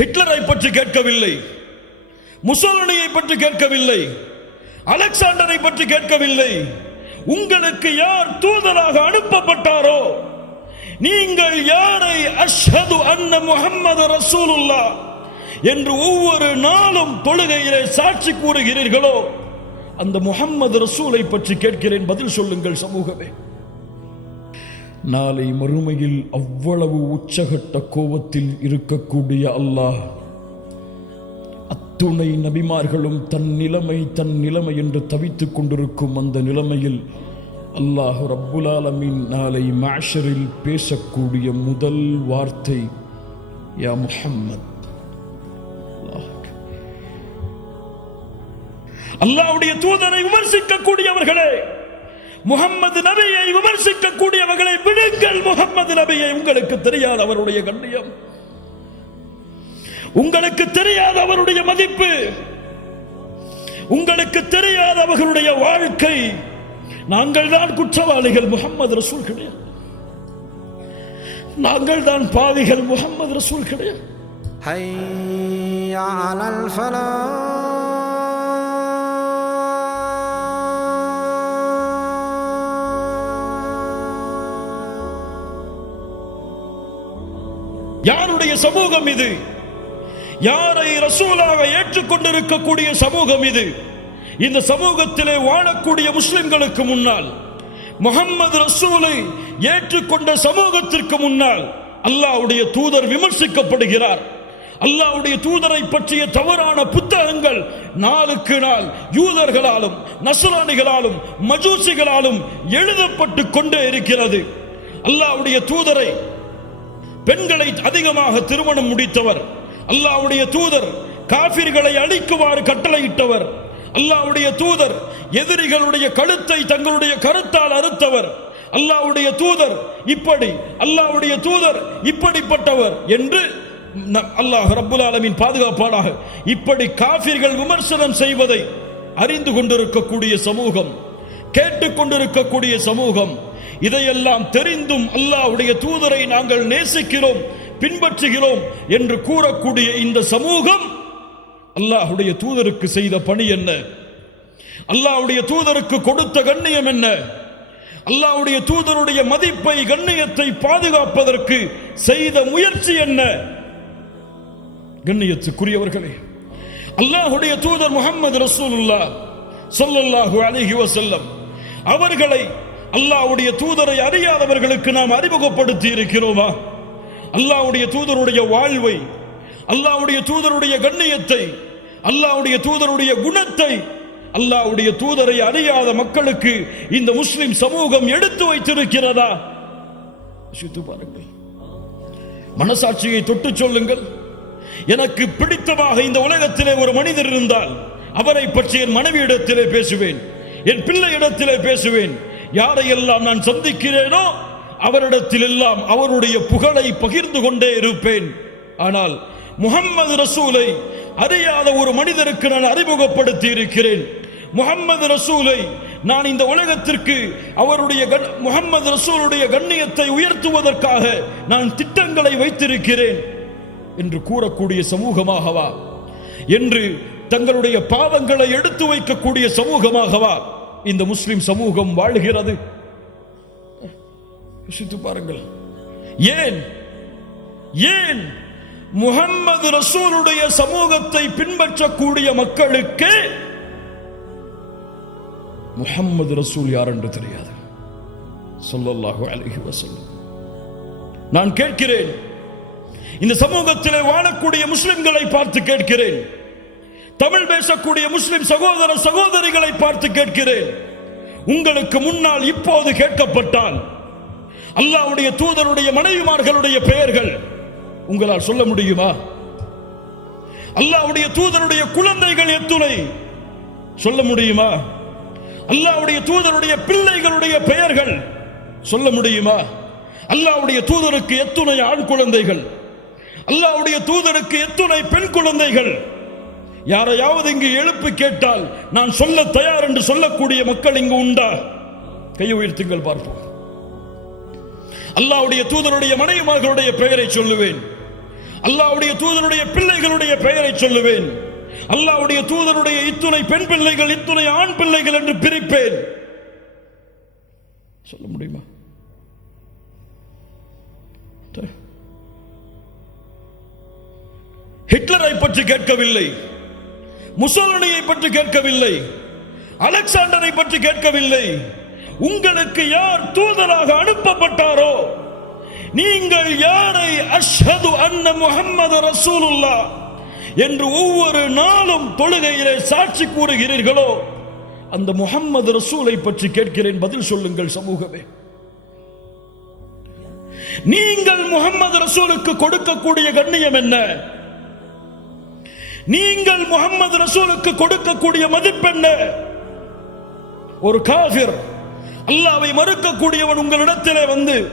ஹிட்லரை பற்றி கேட்கவில்லை. முசோலினியை பற்றி கேட்கவில்லை. அலெக்சாண்டரை பற்றி கேட்கவில்லை. உங்களுக்கு யார் தூதராக அனுப்பப்பட்டாரோ? நீங்கள் யாரை அஷ்ஹது அன்ன முகம்மது ரசூலுல்லா என்று ஒவ்வொரு நாளும் தொழுகையிலே சாட்சி கூறுகிறீர்களோ? அந்த முகம்மது ரசூலை பற்றி கேட்கிறேன் பதில் சொல்லுங்கள் சமூகமே. நாளை மறுமையில் அவ்வளவு உச்சகட்ட கோபத்தில் இருக்கக்கூடிய அல்லாஹ் அத்துணை நபிமார்களும் தன் நிலைமை தன் நிலைமை என்று தவித்துக் கொண்டிருக்கும் அந்த நிலைமையில் அல்லாஹ் ரப்புலாலமின் நாளை மாஷரில் பேசக்கூடிய முதல் வார்த்தை யா முஹம்மத். அல்லாவுடைய தூதரை விமர்சிக்கக்கூடியவர்களே முகம்மது நபியை விமர்சிக்கக்கூடியவர்களை விடுங்கள். முகம்மது நபியை உங்களுக்கு தெரியாது அவருடைய கண்ணியம். உங்களுக்கு தெரியாத அவருடைய மதிப்பு. உங்களுக்கு தெரியாத அவர்களுடைய வாழ்க்கை. நாங்கள் தான் குற்றவாளிகள் முகம்மது ரசூல் கிடையாது. நாங்கள் தான் பாவிகள் முகம்மது ரசூல் கிடையாது. கர்த்தருடைய சமூகம் இது. யாரை ரசூலாக ஏற்றுக்கொண்டிருக்கக்கூடிய சமூகம் இது. இந்த சமூகத்திலே வாழக்கூடிய முஸ்லிம்களுக்கு முன்னால் முகம்மது ரசூலை ஏற்றுக்கொண்ட சமூகத்திற்கு முன்னால் அல்லாவுடைய தூதர் விமர்சிக்கப்படுகிறார். அல்லாவுடைய தூதரை பற்றிய தவறான புத்தகங்கள் நாளுக்கு நாள் யூதர்களாலும் நசுராணிகளாலும் மஜூசிகளாலும் எழுதப்பட்டு கொண்டே இருக்கிறது. அல்லாவுடைய தூதரை பெண்களை அதிகமாக திருமணம் முடித்தவர். அல்லாவுடைய தூதர் காபிர்களை அழிக்குமாறு கட்டளையிட்டவர். அல்லாஹ்வுடைய தூதர் எதிரிகளுடைய கழுத்தை தங்களுடைய கருத்தால் அறுத்தவர். அல்லாவுடைய தூதர் இப்படி அல்லாவுடைய தூதர் இப்படிப்பட்டவர் என்று அல்லாஹ் ரப்புல் ஆலமின் பாதுகாப்பாளாக இப்படி காபிர்கள் விமர்சனம் செய்வதை அறிந்து கொண்டிருக்கக்கூடிய சமூகம் கேட்டுக்கொண்டிருக்கக்கூடிய சமூகம் இதையெல்லாம் தெரிந்தும் அல்லாஹ்வுடைய தூதரை நாங்கள் நேசிக்கிறோம் பின்பற்றுகிறோம் என்று கூறக்கூடிய இந்த சமூகம் அல்லாஹுடைய தூதருக்கு செய்த பணி என்ன? அல்லாஹ்வுடைய தூதருக்கு கொடுத்த கண்ணியம் என்ன? அல்லாஹுடைய தூதருடைய மதிப்பை கண்ணியத்தை பாதுகாப்பதற்கு செய்த முயற்சி என்ன? கண்ணியத்துக்குரியவர்களே அல்லாஹுடைய தூதர் முகமது ரசூலுல்லாஹ் சொல்லல்லாஹு அலிஹி வசல்லம் அவர்களை அல்லாவுடைய தூதரை அறியாதவர்களுக்கு நாம் அறிமுகப்படுத்தி இருக்கிறோமா? அல்லாவுடைய தூதருடைய வாழ்வை அல்லாவுடைய தூதருடைய கண்ணியத்தை அல்லாவுடைய தூதருடைய குணத்தை அல்லாவுடைய தூதரை அறியாத மக்களுக்கு இந்த முஸ்லிம் சமூகம் எடுத்து வைத்திருக்கிறதா? யோசித்து பாருங்கள். மனசாட்சியை தொட்டு சொல்லுங்கள். எனக்கு பிடித்தமாக இந்த உலகத்திலே ஒரு மனிதர் இருந்தால் அவரை பற்றி என் மனைவியிடத்திலே பேசுவேன் என் பிள்ளை இடத்திலே பேசுவேன். யாரையெல்லாம் நான் சந்திக்கிறேனோ அவரிடத்தில் எல்லாம் அவருடைய புகழை பகிர்ந்து கொண்டே இருப்பேன். ஆனால் முகம்மது ரசூலை அறியாத ஒரு மனிதருக்கு நான் அறிமுகப்படுத்தி இருக்கிறேன் முகம்மது ரசூலை நான் இந்த உலகத்திற்கு அவருடைய கண்- முகம்மது ரசூலுடைய கண்ணியத்தை உயர்த்துவதற்காக நான் திட்டங்களை வைத்திருக்கிறேன் என்று கூறக்கூடிய சமூகமாகவா? என்று தங்களுடைய பாவங்களை எடுத்து வைக்கக்கூடிய சமூகமாகவா? இந்த முஸ்லிம் சமூகம் வாழ்கிறது. யோசித்து பாருங்கள். ஏன்? ஏன் முகம்மது ரசூலுடைய சமூகத்தை பின்பற்றக்கூடிய மக்களுக்கு முகம்மது ரசூல் யார் என்று தெரியாது. சொல்லல்லாஹு அலைஹி நான் கேட்கிறேன். இந்த சமூகத்திலே வாழக்கூடிய முஸ்லிம்களை பார்த்து கேட்கிறேன். தமிழ் பேசக்கூடிய முஸ்லிம் சகோதர சகோதரிகளை பார்த்து கேட்கிறேன். உங்களுக்கு முன்னால் இப்போது கேட்கப்பட்டால் அல்லாவுடைய தூதருடைய மனைவிமார்களுடைய பெயர்கள் உங்களால் சொல்ல முடியுமா? அல்லாவுடைய தூதருடைய குழந்தைகள் எத்துணை சொல்ல முடியுமா? அல்லாவுடைய தூதருடைய பிள்ளைகளுடைய பெயர்கள் சொல்ல முடியுமா? அல்லாவுடைய தூதருக்கு எத்துணை ஆண் குழந்தைகள் அல்லாவுடைய தூதருக்கு எத்துணை பெண் குழந்தைகள் யாரையாவது இங்கு எழுப்பி கேட்டால் நான் சொல்ல தயார் என்று சொல்லக்கூடிய மக்கள் இங்கு உண்டா? கையை உயர்த்துங்கள் பார்ப்போம். அல்லாவுடைய தூதருடைய மனைவிமார்களுடைய பெயரை சொல்லுவேன். அல்லாவுடைய தூதருடைய பிள்ளைகளுடைய பெயரை சொல்லுவேன். அல்லாவுடைய தூதருடைய இத்துணை பெண் பிள்ளைகள் இத்துணை ஆண் பிள்ளைகள் என்று பிரிப்பேன். சொல்ல முடியுமா? ஹிட்லரை பற்றி கேட்கவில்லை. முசோலனியை பற்றி கேட்கவில்லை. அலெக்சாண்டரை பற்றி கேட்கவில்லை. உங்களுக்கு யார் தூதராக அனுப்பப்பட்டாரோ? நீங்கள் யாரை அஷ்ஹது அன்ன முகம்மது ரசூலுல்லா என்று ஒவ்வொரு நாளும் தொழுகையிலே சாட்சி கூறுகிறீர்களோ? அந்த முகம்மது ரசூலை பற்றி கேட்கிறேன் பதில் சொல்லுங்கள் சமூகமே. நீங்கள் முகம்மது ரசூலுக்கு கொடுக்கக்கூடிய கண்ணியம் என்ன? நீங்கள் முகமது ரசூலுக்கு கொடுக்கக்கூடிய மதிப்பெண்ண? ஒரு காஃபிர். அல்லாவை மறுக்கக்கூடியவன் உங்களிடத்திலே வந்து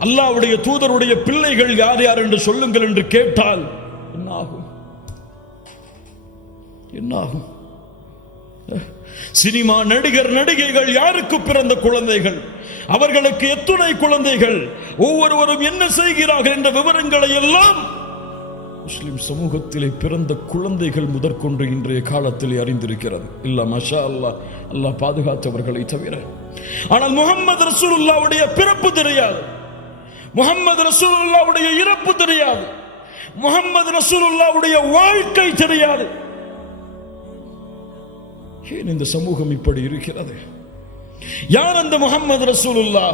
அல்லாவுடைய தூதருடைய பிள்ளைகள் யார் யார் என்று சொல்லுங்கள் என்று கேட்டால் என்னாகும்? என்னாகும்? சினிமா நடிகர் நடிகைகள் யாருக்கு பிறந்த குழந்தைகள்? அவர்களுக்கு எத்துணை குழந்தைகள்? ஒவ்வொருவரும் என்ன செய்கிறார்கள்? என்ற விவரங்களை எல்லாம் முஸ்லிம் சமூகத்திலே பிறந்த குழந்தைகள் முதற்கொண்டு இன்றைய காலத்தில் அறிந்திருக்கிறது. இல்ல மஷா அல்லாஹ் அல்லா பாதுகாத்தவர்களை தவிர. ஆனால் முகமது ரசூலுல்லாவுடைய பிறப்பு தெரியாது. முகமது ரசூலுல்லாவுடைய இறப்பு தெரியாது. முகமது ரசூலுல்லாவுடைய வாழ்க்கை தெரியாது. ஏன் இந்த சமூகம் இப்படி இருக்கிறது? யார் அந்த முகமது ரசூலுல்லா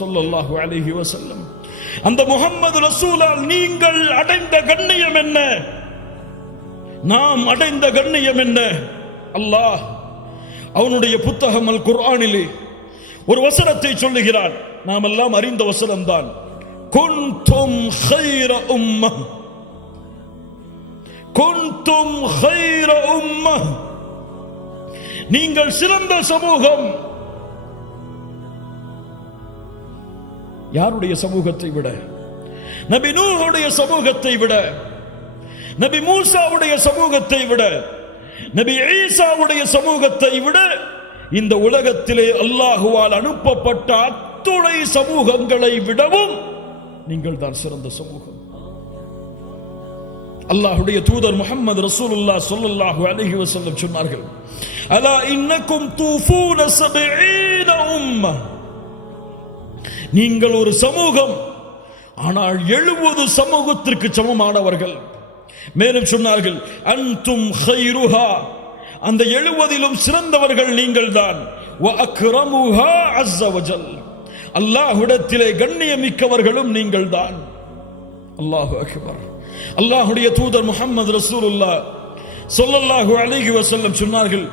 சொல்லல்லாஹு அலிஹி வசல்லம் அந்த முகம்மது ரசூலால் நீங்கள் அடைந்த கண்ணியம் என்ன? நாம் அடைந்த கண்ணியம் என்ன? அல்லாஹ் அவனுடைய புத்தகம் அல் குர்ஆனிலே ஒரு வசனத்தை சொல்லுகிறான். நாம் எல்லாம் அறிந்த வசனம் தான் குன்தும் ஹைர உம்ம குன்தும் ஹைர உம்ம நீங்கள் சிறந்த சமூகம். யாருடைய சமூகத்தை விட? நபி நூஹுடைய சமூகத்தை விட? நபி மூசாவுடைய சமூகத்தை விட? நபி ஈசாவுடைய சமூகத்தை விட? இந்த உலகத்திலே அல்லாஹுவால் அனுப்பப்பட்ட அத்துணை சமூகங்களை விடவும் நீங்கள் தான் சிறந்த சமூகம். அல்லாஹுடைய தூதர் முகமது ரசூலுல்லா சொல்லல்லாஹு அலைஹி வசல்லம் சொன்னார்கள் அலா இன்னக்கும் தூஃபூன சபீன உம்ம? நீங்கள் ஒரு சமூகம். ஆனால் எழுபது சமூகத்திற்கு சமமானவர்கள். மேலும் சொன்னார்கள் அன்தும் ஹைருஹா அந்த எழுபதிலும் சிறந்தவர்கள் நீங்கள் தான் அல்லாஹுடத்திலே கண்ணியமிக்கவர்களும் நீங்கள் தான் அல்லாஹு அக்பர். அல்லாஹுடைய தூதர் முகமது ரசூலுல்லா சொல்லல்லாஹு அலைஹி வசல்லம் சொன்னார்கள்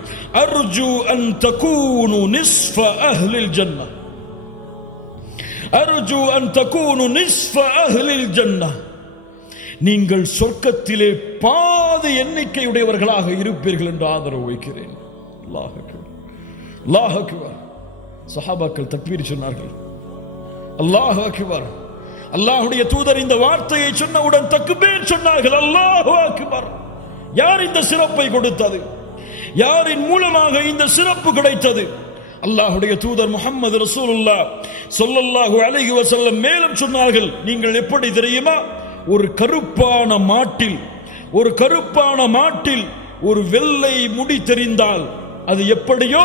அர்ஜு அன் தகூனு நிஸ்ஃப அஹ்லில் ஜன்னah அர்ஜு அன் தகூனு நிஸ்ஃப அஹ்லில் நீங்கள் சொர்க்கத்திலே பாதி எண்ணிக்கையுடையவர்களாக இருப்பீர்கள் என்று ஆதரவு வைக்கிறேன். அல்லாஹ் அக்பர். அல்லாஹ் சஹாபாக்கள் தக்பீர் சொன்னார்கள். அல்லாஹ் அக்பர். அல்லாஹுடைய தூதர் இந்த வார்த்தையை சொன்னவுடன் தக்பீர் சொன்னார்கள். அல்லாஹ் அக்பர். யார் இந்த சிறப்பை கொடுத்தது? யாரின் மூலமாக இந்த சிறப்பு கிடைத்தது? அல்லாஹுடைய தூதர் முகமது ரசூலுல்லா சொல்லல்லாஹு அழகி வஸல்லம் மேலும் சொன்னார்கள் நீங்கள் எப்படி தெரியுமா? ஒரு கருப்பான மாட்டில் ஒரு கருப்பான மாட்டில் ஒரு வெள்ளை முடி தெரிந்தால் அது எப்படியோ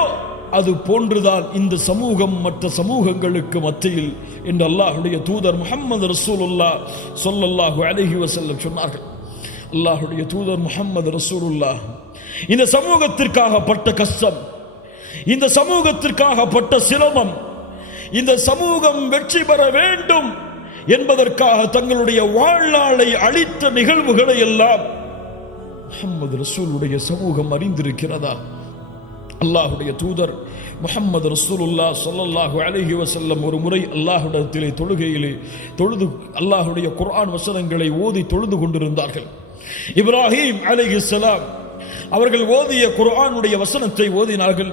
அது போன்றுதான் இந்த சமூகம் மற்ற சமூகங்களுக்கு மத்தியில் என்று அல்லாஹுடைய தூதர் முகமது ரசூலுல்லா சொல்லல்லாஹு அழகி வஸல்லம் சொன்னார்கள். அல்லாஹுடைய தூதர் முகமது ரசூலுல்லா இந்த சமூகத்திற்காக பட்ட கஷ்டம் இந்த சமூகத்திற்காக பட்ட சிரமம் இந்த சமூகம் வெற்றி பெற வேண்டும் என்பதற்காக தங்களுடைய வாழ்நாளை அளித்த நிகழ்வுகளை எல்லாம் முகமது ரசூலுடைய சமூகம் அறிந்திருக்கிறதா? அல்லாஹுடைய தூதர் முகமது ரசூலுல்லா சொல்லல்லாஹு அலைஹி வசல்லம் ஒரு முறை அல்லாஹுடத்திலே தொழுகையிலே தொழுது அல்லாஹுடைய குர்ஆன் வசனங்களை ஓதி தொழுது கொண்டிருந்தார்கள். இப்ராஹிம் அலைஹிஸ்ஸலாம் அவர்கள் ஓதிய குர்ஆனுடைய வசனத்தை ஓதினார்கள்.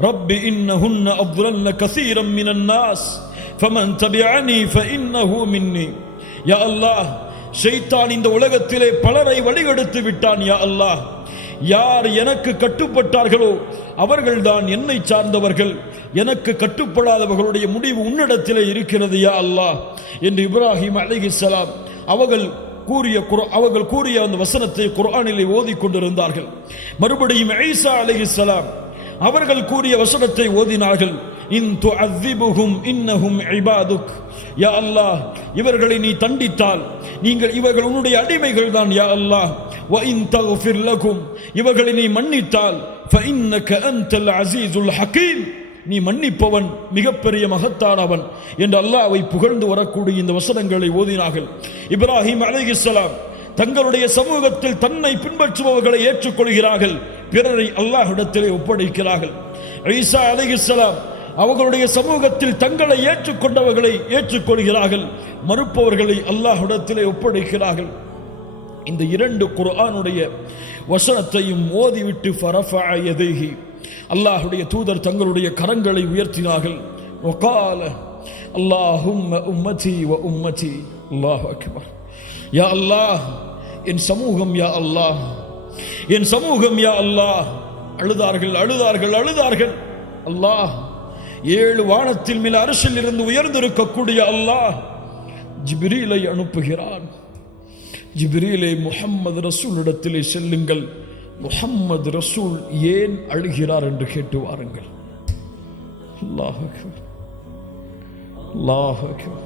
رب إنهن أضللن கசீரம் من الناس ஃபமன் تبعني فإنه مني யா அல்லாஹ் ஷைத்தான் இந்த உலகத்திலே பலரை வழிகெடுத்து விட்டான் யா அல்லாஹ். யார் எனக்கு கட்டுப்பட்டார்களோ அவர்கள்தான் என்னை சார்ந்தவர்கள். எனக்கு கட்டுப்படாதவர்களுடைய முடிவு உன்னிடத்திலே இருக்கிறது யா அல்லாஹ். என்று இப்ராஹிம் அலைஹிஸ்ஸலாம் அவர்கள் கூறிய குர்- அவர்கள் கூறிய அந்த வசனத்தை குர்ஆனிலே ஓதி கொண்டிருந்தார்கள் மறுபடியும் ஐசா அலைஹிஸ்ஸலாம் அவர்கள் கூறிய வசனத்தை ஓதினார்கள். இன் இன்னஹும் யா அல்லாஹ் இவர்களை நீ தண்டித்தால். நீங்கள் இவர்கள் உன்னுடைய அடிமைகள் தான் யா அல்லாஹ். வ இன் இவர்களை நீ மன்னித்தால். அசீசுல் ஹக்கீம் நீ மன்னிப்பவன் மிகப்பெரிய மகத்தானவன் என்று அல்லாவை புகழ்ந்து வரக்கூடிய இந்த வசனங்களை ஓதினார்கள். இப்ராஹிம் அலைஹிஸ்ஸலாம் தங்களுடைய சமூகத்தில் தன்னை பின்பற்றுபவர்களை ஏற்றுக்கொள்கிறார்கள். பிறரை அல்லாஹிடத்திலே ஒப்படைக்கிறார்கள். ஐசா அலைஹிஸ்ஸலாம் அவர்களுடைய சமூகத்தில் தங்களை ஏற்றுக்கொண்டவர்களை ஏற்றுக்கொள்கிறார்கள். மறுப்பவர்களை அல்லாஹிடத்திலே ஒப்படைக்கிறார்கள். இந்த இரண்டு குரானுடைய வசனத்தையும் ஓதிவிட்டு ஃபரஃபஅ யதைஹி. தூதர் தங்களுடைய கரங்களை உயர்த்தினார்கள். அல்லாஹும் உம்மதி வ உம்மதி. அல்லாஹ் அக்பர். யா அல்லாஹ் என் சமூகம் யா அல்லாஹ். என் சமூகம் யா அல்லாஹ். அழுதார்கள் அழுதார்கள் அழுதார்கள். அல்லாஹ் ஏழு வானத்தில் மேல் அரசில் இருந்து உயர்ந்திருக்கக்கூடிய அல்லாஹ் ஜிபிரீலை அனுப்புகிறான். ஜிப்ரீலே முகம்மது ரசூலிடத்திலே செல்லுங்கள். முகம்மது ரசூல் ஏன் அழுகிறார் என்று கேட்டு வாருங்கள். அல்லாஹ் அக்பர். அல்லாஹ்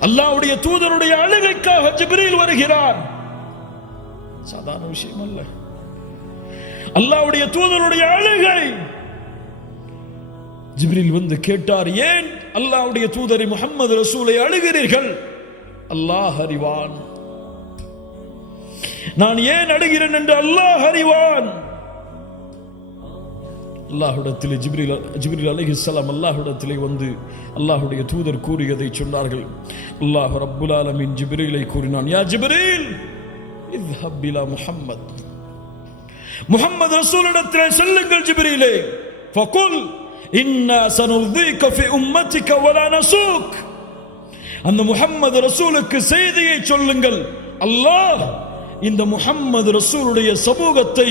அல்லாவுடைய தூதருடைய அழுகைக்காக ஜிப்ரீல் வருகிறார். சாதாரண விஷயம் அல்ல அல்லாவுடைய தூதருடைய அழுகை ஜிப்ரில் வந்து கேட்டார் ஏன் அல்லாவுடைய தூதரை முகமது ரசூலை அழுகிறீர்கள்? அல்லாஹ் அறிவான். நான் ஏன் அழுகிறேன்? என்று அல்லாஹ் அறிவான். அல்லாஹ்விடத்திலே ஜிப்ரில் ஜிப்ரில் அலிஹிஸ்லாம் அல்லாஹுடத்திலே வந்து அல்லாஹுடைய தூதர் கூறியதை சொன்னார்கள். அல்லாஹ் ரப்புல் ஆலமின் ஜிப்ரீலை கூறினான் யா ஜிப்ரீல் இத்ஹப் முஹம்மத். முஹம்மது ரசூலிடத்திலே செல்லுங்கள் ஜிப்ரீலே. ஃபகுல் இன்னா சனுதீக ஃபி உம்மத்திக வலா நசூக். அந்த முஹம்மது ரசூலுக்கு செய்தியை சொல்லுங்கள். அல்லாஹ் இந்த முஹம்மது ரசூலுடைய சமூகத்தை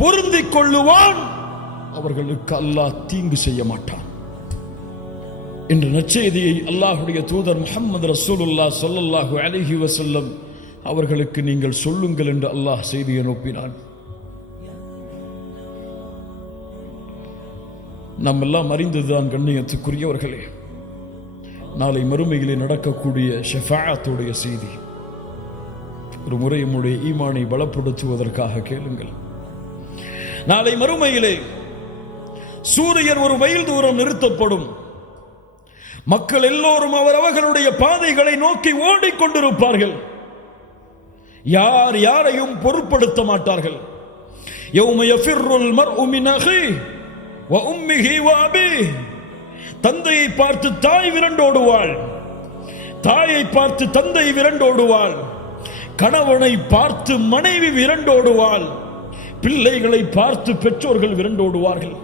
பொருந்திக் கொள்ளுவான். அவர்களுக்கு அல்லாஹ் தீங்கு செய்ய மாட்டான். என்ற நற்செய்தியை அல்லாஹுடைய தூதர் முகமது ரசூலுல்லா சொல்லல்லாஹு அலஹி வசல்லம் அவர்களுக்கு நீங்கள் சொல்லுங்கள் என்று அல்லாஹ் செய்தி அனுப்பினான் நாம் எல்லாம் அறிந்ததுதான் கண்ணியத்துக்குரியவர்களே. நாளை மறுமையிலே நடக்கக்கூடிய ஷெஃபாத்துடைய செய்தி. ஒரு முறை நம்முடைய ஈமானை பலப்படுத்துவதற்காக கேளுங்கள். நாளை மறுமையிலே சூரியன் ஒரு மைல் தூரம் நிறுத்தப்படும். மக்கள் எல்லோரும் அவர் அவர்களுடைய பாதைகளை நோக்கி ஓடிக்கொண்டிருப்பார்கள் யார் யாரையும் பொருட்படுத்த மாட்டார்கள். தந்தையை பார்த்து தாய் விரண்டோடுவாள். தாயை பார்த்து தந்தை விரண்டோடுவாள். கணவனை பார்த்து மனைவி விரண்டோடுவாள். பிள்ளைகளை பார்த்து பெற்றோர்கள் விரண்டோடுவார்கள்.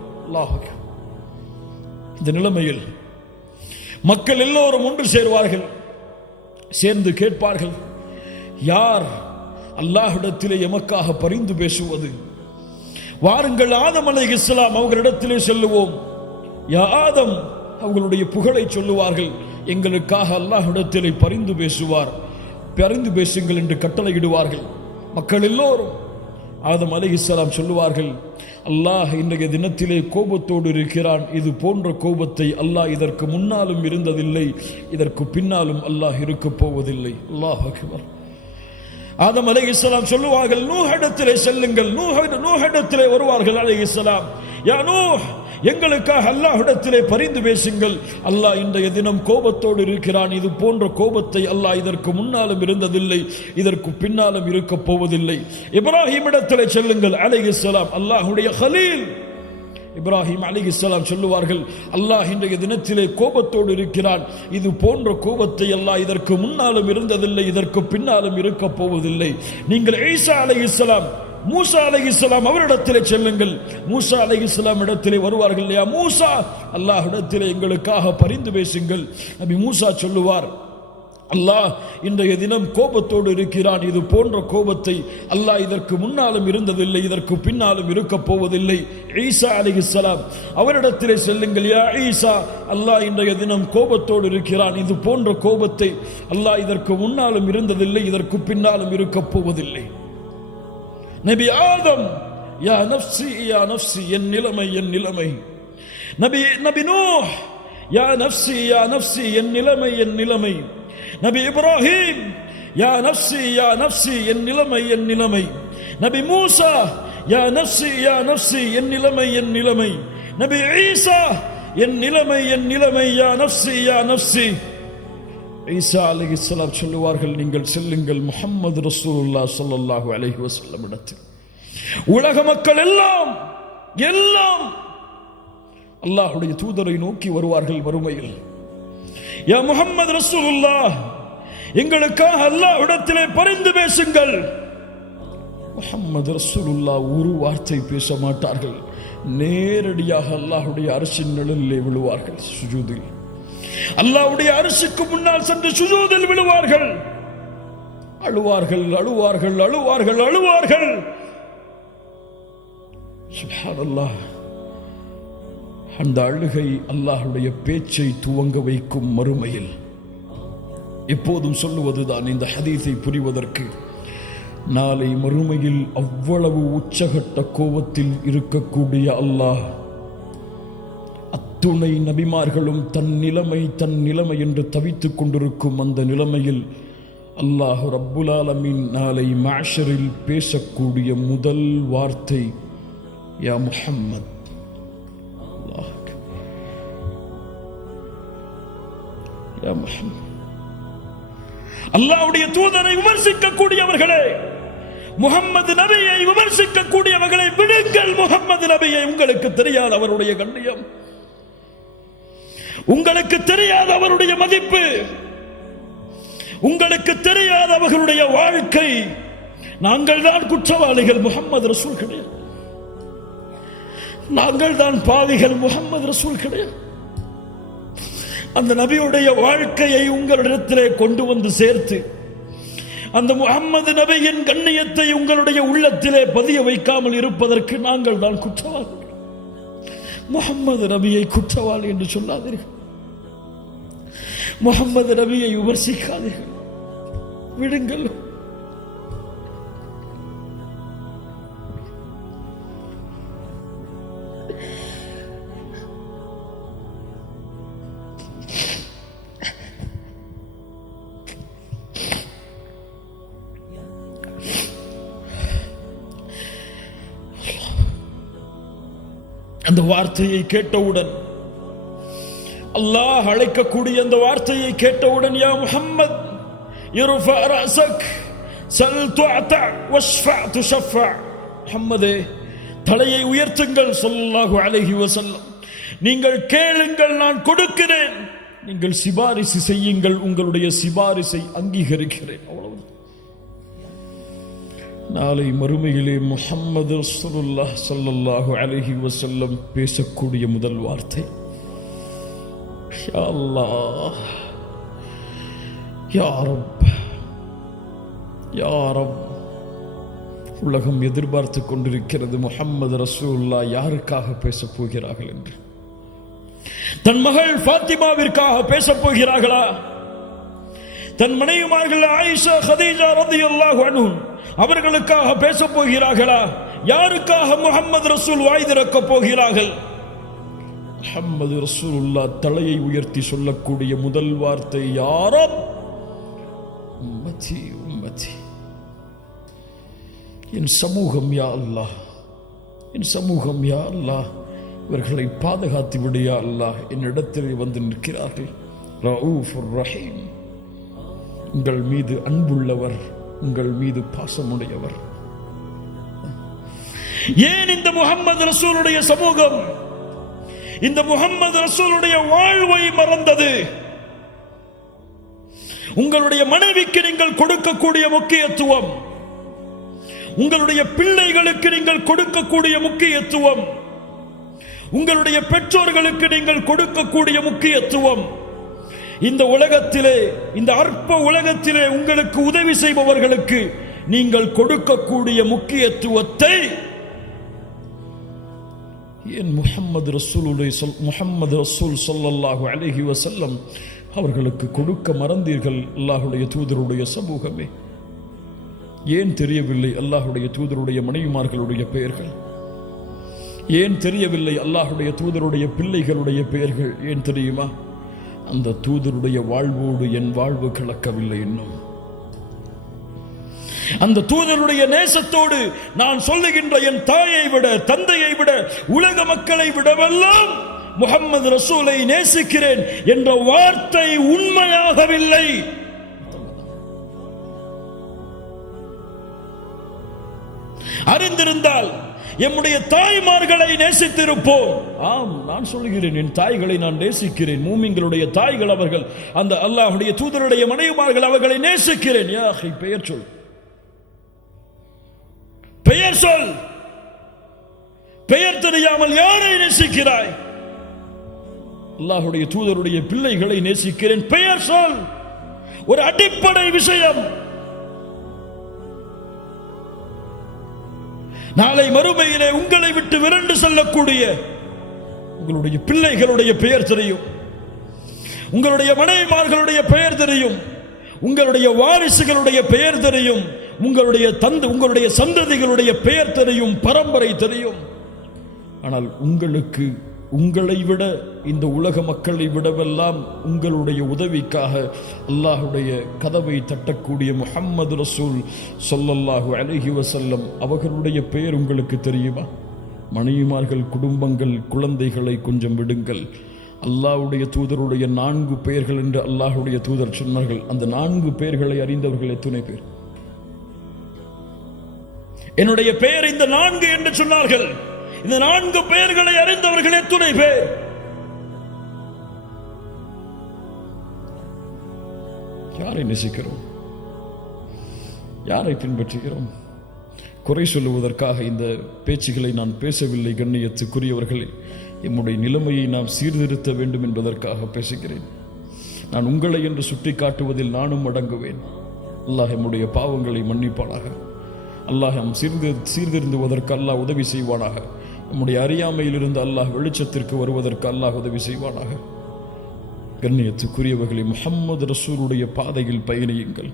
இந்த நிலைமையில் மக்கள் எல்லோரும் ஒன்று சேர்வார்கள் சேர்ந்து கேட்பார்கள் யார் அல்லாஹிடத்திலே எமக்காக பரிந்து பேசுவது? வாருங்கள் ஆதம் அலை இஸ்லாம் அவர்களிடத்திலே செல்லுவோம். யா ஆதம் அவர்களுடைய புகழை சொல்லுவார்கள் எங்களுக்காக அல்லாஹிடத்திலே பரிந்து பேசுவார் பரிந்து பேசுங்கள் என்று கட்டளையிடுவார்கள். மக்கள் எல்லோரும் ஆதம் அலைஹிஸ்ஸலாம் சொல்லுவார்கள் அல்லாஹ் இன்றைய தினத்திலே கோபத்தோடு இருக்கிறான். இது போன்ற கோபத்தை அல்லாஹ் இதற்கு முன்னாலும் இருந்ததில்லை இதற்கு பின்னாலும் அல்லாஹ் இருக்கப் போவதில்லை. அல்லாஹ் அக்பர். ஆதம் இஸ்லாம் சொல்லுவார்கள் நூஹிடத்திலே செல்லுங்கள். நூஹ நூஹிடத்திலே வருவார்கள் அலைஹிஸ்ஸலாம் யா நூஹ் எங்களுக்காக அல்லாஹிடத்திலே பரிந்து பேசுங்கள். அல்லாஹ் இன்றைய தினம் கோபத்தோடு இருக்கிறான். இது போன்ற கோபத்தை அல்லாஹ் இதற்கு முன்னாலும் இருந்ததில்லை இதற்கு பின்னாலும் இருக்கப் போவதில்லை. இப்ராஹிமிடத்திலே செல்லுங்கள். அலைஹிஸ்ஸலாம் அல்லாஹ்வுடைய ஹலீல். இப்ராஹிம் அலிஹிஸ்ஸலாம் சொல்லுவார்கள் அல்லாஹ் இன்றைய தினத்திலே கோபத்தோடு இருக்கிறான். இது போன்ற கோபத்தை அல்லாஹ் இதற்கு முன்னாலும் இருந்ததில்லை இதற்கு பின்னாலும் இருக்கப் போவதில்லை. நீங்கள் ஈசா அலைஹிஸ்ஸலாம் மூசா அலைஹிஸ்ஸலாம் அவரிடத்திலே செல்லுங்கள். மூசா அலைஹிஸ்ஸலாம் இடத்திலே வருவார்கள் இல்லையா? மூசா அல்லாஹிடத்திலே எங்களுக்காக பரிந்து பேசுங்கள். அபி மூசா சொல்லுவார் அல்லாஹ் இன்றைய தினம் கோபத்தோடு இருக்கிறான். இது போன்ற கோபத்தை அல்லாஹ் இதற்கு முன்னாலும் இருந்ததில்லை இதற்கு பின்னாலும் இருக்கப் போவதில்லை. ஈசா அலிஹிஸ்ஸலாம் அவரிடத்திலே செல்லுங்கள் யா ஈசா. அல்லாஹ் இன்றைய தினம் கோபத்தோடு இருக்கிறான். இது போன்ற கோபத்தை அல்லாஹ் இதற்கு முன்னாலும் இருந்ததில்லை இதற்கு பின்னாலும் இருக்கப் போவதில்லை. நபி ஆதம் யா நஃப்சி யா நஃப்சி என் நிலைமை என் நிலைமை நபி நபி நூஹ் யா நஃப்சி யா நஃப்சி என் நிலைமை என் நிலைமை நபி இப்ராஹிம் யா நஃப்சி யா நஃப்சி என் நிலைமை என் நிலைமை நபி மூசா யா நஃப்சி யா நஃப்சி என் நிலைமை என் நிலைமை நபி ஈசா என் நிலைமை என் நிலைமை யா நஃப்சி யா நஃப்சி ஈசா அலைஹிஸ்ஸலாம் சொல்லுவார்கள் நீங்கள் செல்லுங்கள் முகம்மது ரசூல்லா ஸல்லல்லாஹு அலஹி வசல்லம் இடத்தில். உலக மக்கள் எல்லாம் எல்லாம் அல்லாஹுடைய தூதரை நோக்கி வருவார்கள் வறுமையில். யா முஹம்மது ரசூலுல்லா எங்களுக்காக அல்லாஹ் இடத்திலே பரிந்து பேசுங்கள். முகம்மது ரசூலுல்லா ஒரு வார்த்தை பேச மாட்டார்கள். நேரடியாக அல்லாஹுடைய அரசின் நிழலிலே விழுவார்கள். சுஜூதில் அல்லாவுடைய அரசுக்கு முன்னால் சென்று சுஜூதில் விழுவார்கள். அழுவார்கள் அழுவார்கள் அழுவார்கள் அழுவார்கள். சுப்ஹானல்லாஹ். அந்த அழுகை அல்லாஹுடைய பேச்சை துவங்க வைக்கும் மறுமையில். எப்போதும் சொல்லுவதுதான் இந்த ஹதீஸை புரிவதற்கு. நாளை மறுமையில் அவ்வளவு உச்சகட்ட கோபத்தில் இருக்கக்கூடிய அல்லாஹ் துணை நபிமார்களும் தன் நிலைமை தன் நிலைமை என்று தவித்துக் கொண்டிருக்கும் அந்த நிலைமையில் அல்லாஹ் ரப்புலாலமின் நாளை மாஷரில் பேசக்கூடிய முதல் வார்த்தை யா முஹம்மத். அல்லாஹ் தூதரை விமர்சிக்கக்கூடியவர்களே முகம்மது நபியை விமர்சிக்கக்கூடியவர்களை விடுங்கள் முகம்மது நபியை. உங்களுக்கு தெரியாத அவருடைய கண்ணியம். உங்களுக்கு தெரியாத அவருடைய மதிப்பு உங்களுக்கு தெரியாத அவர்களுடைய வாழ்க்கை. நாங்கள் தான் குற்றவாளிகள் முகம்மது ரசூல் கிடையாது. நாங்கள் தான் பாவிகள் முகம்மது ரசூல் கிடையாது. அந்த நபியுடைய வாழ்க்கையை உங்களிடத்திலே கொண்டு வந்து சேர்த்து அந்த முகம்மது நபியின் கண்ணியத்தை உங்களுடைய உள்ளத்திலே பதிய வைக்காமல் இருப்பதற்கு நாங்கள் தான் குற்றவாளிகள். முகம்மது நபியை குற்றவாளி என்று சொல்லாதீர்கள். முகமது ரவியை விமர்சிக்காதீர்கள் விடுங்கள். அந்த வார்த்தையை கேட்டவுடன் அல்லாஹ் அழைக்கக்கூடிய அந்த வார்த்தையை கேட்டவுடன் யா முஹம்மத் இருஃபா ரஅஸக் சல் துஅத வஷ்ஃபா துஷஃபா. முஹம்மதே தலையை உயர்த்துங்கள் சொல்லாஹு அலைஹி வசல்லம் நீங்கள் கேளுங்கள் நான் கொடுக்கிறேன். நீங்கள் சிபாரிசு செய்யுங்கள் உங்களுடைய சிபாரிசை அங்கீகரிக்கிறேன். அவ்வளவு நாளை மறுமையிலே முஹம்மது ரசூலுல்லாஹ் ஸல்லல்லாஹு அலஹி வசல்லம் பேசக்கூடிய முதல் வார்த்தை. يا அல்லாஹ் யா ரப் யா ரப் உலகம் எதிர்பார்த்து கொண்டிருக்கிறது முஹம்மது ரசூல்லா யாருக்காக பேசப் போகிறார்கள் என்று? தன் மகள் ஃபாத்திமாவிற்காக பேசப் போகிறார்களா? தன் மனைவிமார்கள் ஆயிஷா ஹதீஜா ரதி அல்லாஹ் அவர்களுக்காக பேசப் போகிறார்களா? யாருக்காக முகம்மது ரசூல் வாய் திறக்கப் போகிறார்கள்? முகமது ரசூலுல்லா தலையை உயர்த்தி சொல்லக்கூடிய முதல் வார்த்தை யாரோ உம்மச்சி உம்மச்சி. என் சமூகம் யா அல்லாஹ். என் சமூகம் யா அல்லாஹ். இவர்களை பாதுகாத்து விடையா அல்லா என்னிடத்தில் வந்து நிற்கிறார்கள். ரவுஃபுர் ரஹீம். உங்கள் மீது அன்புள்ளவர் உங்கள் மீது பாசமுடையவர். ஏன் இந்த முகம்மது ரசூலுடைய சமூகம்? இந்த முகம்மது ரசூலுடைய வாழ்வை மறந்தது. உங்களுடைய மனைவிக்கு நீங்கள் கொடுக்கக்கூடிய முக்கியத்துவம் உங்களுடைய பிள்ளைகளுக்கு நீங்கள் கொடுக்கக்கூடிய முக்கியத்துவம் உங்களுடைய பெற்றோர்களுக்கு நீங்கள் கொடுக்கக்கூடிய முக்கியத்துவம். இந்த உலகத்திலே இந்த அற்ப உலகத்திலே உங்களுக்கு உதவி செய்பவர்களுக்கு நீங்கள் கொடுக்கக்கூடிய முக்கியத்துவத்தை ஏன் முஹம்மது ரசூலுடைய சொல் முஹம்மது ரசூல் சொல்லல்லாஹு அலைஹி வசல்லம் அவர்களுக்கு கொடுக்க மறந்தீர்கள் அல்லாஹுடைய தூதருடைய சமூகமே. ஏன் தெரியவில்லை அல்லாஹுடைய தூதருடைய மனைவிமார்களுடைய பெயர்கள்? ஏன் தெரியவில்லை அல்லாஹுடைய தூதருடைய பிள்ளைகளுடைய பெயர்கள்? ஏன் தெரியுமா? அந்த தூதருடைய வாழ்வோடு என் வாழ்வு கலக்கவில்லை இன்னும். அந்த தூதருடைய நேசத்தோடு நான் சொல்லுகின்ற என் தாயை விட தந்தையை விட உலக மக்களை விடவெல்லாம் முகம்மது ரசூலை நேசிக்கிறேன் என்ற வார்த்தை உண்மையாகவில்லை. அறிந்திருந்தால் எம்முடைய தாய்மார்களை நேசித்திருப்போம். ஆம் நான் சொல்கிறேன் என் தாய்களை நான் நேசிக்கிறேன். மூமிங்களுடைய தாய்கள் அவர்கள் அந்த அல்லாஹுடைய தூதருடைய மனைவிமார்கள் அவர்களை நேசிக்கிறேன். யா பெயர் சொல். பெயர் சொல். பெயர் தெரியாமல் யாரை நேசிக்கிறாய்? அல்லாஹுடைய தூதருடைய பிள்ளைகளை நேசிக்கிறேன். பெயர் சொல். ஒரு அடிப்படை விஷயம். நாளை மறுமையிலே உங்களை விட்டு விரண்டு செல்லக்கூடிய உங்களுடைய பிள்ளைகளுடைய பெயர் தெரியும். உங்களுடைய மனைவிமார்களுடைய பெயர் தெரியும். உங்களுடைய வாரிசுகளுடைய பெயர் தெரியும். உங்களுடைய தந்து உங்களுடைய சந்ததிகளுடைய பெயர் தெரியும் பரம்பரை தெரியும். ஆனால் உங்களுக்கு உங்களை விட இந்த உலக மக்களை விடவெல்லாம் உங்களுடைய உதவிக்காக அல்லாஹுடைய கதவை தட்டக்கூடிய முஹம்மது ரசூல் சொல்லல்லாஹு அலஹி வசல்லம் அவர்களுடைய பெயர் உங்களுக்கு தெரியுமா? மனைவிமார்கள் குடும்பங்கள் குழந்தைகளை கொஞ்சம் விடுங்கள். அல்லாஹுடைய தூதருடைய நான்கு பெயர்கள் என்று அல்லாஹுடைய தூதர் சொன்னார்கள். அந்த நான்கு பெயர்களை அறிந்தவர்கள் எத்தனை பேர்? என்னுடைய பெயர் இந்த நான்கு என்று சொன்னார்கள். இந்த நான்கு பெயர்களை அறிந்தவர்களே துணை பேர்? யாரை நேசிக்கிறோம்? யாரை பின்பற்றுகிறோம்? குறை சொல்லுவதற்காக இந்த பேச்சுகளை நான் பேசவில்லை கண்ணியத்துக்குரியவர்களே. என்னுடைய நிலைமையை நாம் சீர்திருத்த வேண்டும் என்பதற்காக பேசுகிறேன். நான் உங்களை என்று சுட்டி காட்டுவதில் நானும் அடங்குவேன். அல்லாஹ் என்னுடைய பாவங்களை மன்னிப்பானாக. அல்லாஹ் நம் சீர்தி சீர்திருந்துவதற்கு அல்லாஹ் உதவி செய்வானாக. நம்முடைய அறியாமையிலிருந்து அல்லாஹ் வெளிச்சத்திற்கு வருவதற்கு அல்லாஹ் உதவி செய்வானாக. கண்ணியத்துக்குரியவர்களை முஹம்மது ரசூருடைய பாதையில் பயணியுங்கள்.